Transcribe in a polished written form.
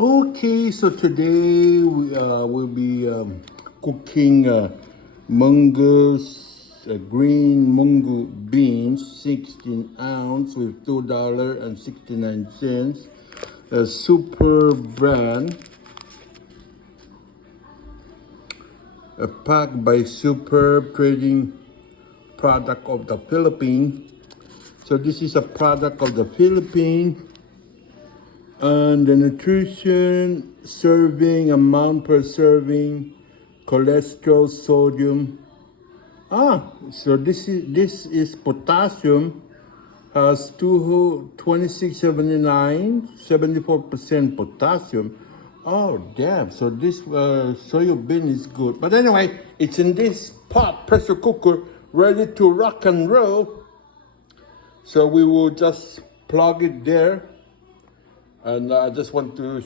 Okay, so today we will be cooking Mongo's green Monggo beans, 16 ounce with $2.69. A super brand, a packed by Super Trading, product of the Philippines. So this is a product of the Philippines. And the nutrition, serving amount per serving, cholesterol, sodium. So this is potassium, has 2679, 74% potassium. Oh damn! So this soya bean is good. But anyway, it's in this pot pressure cooker, ready to rock and roll. So we will just plug it there. And I just want to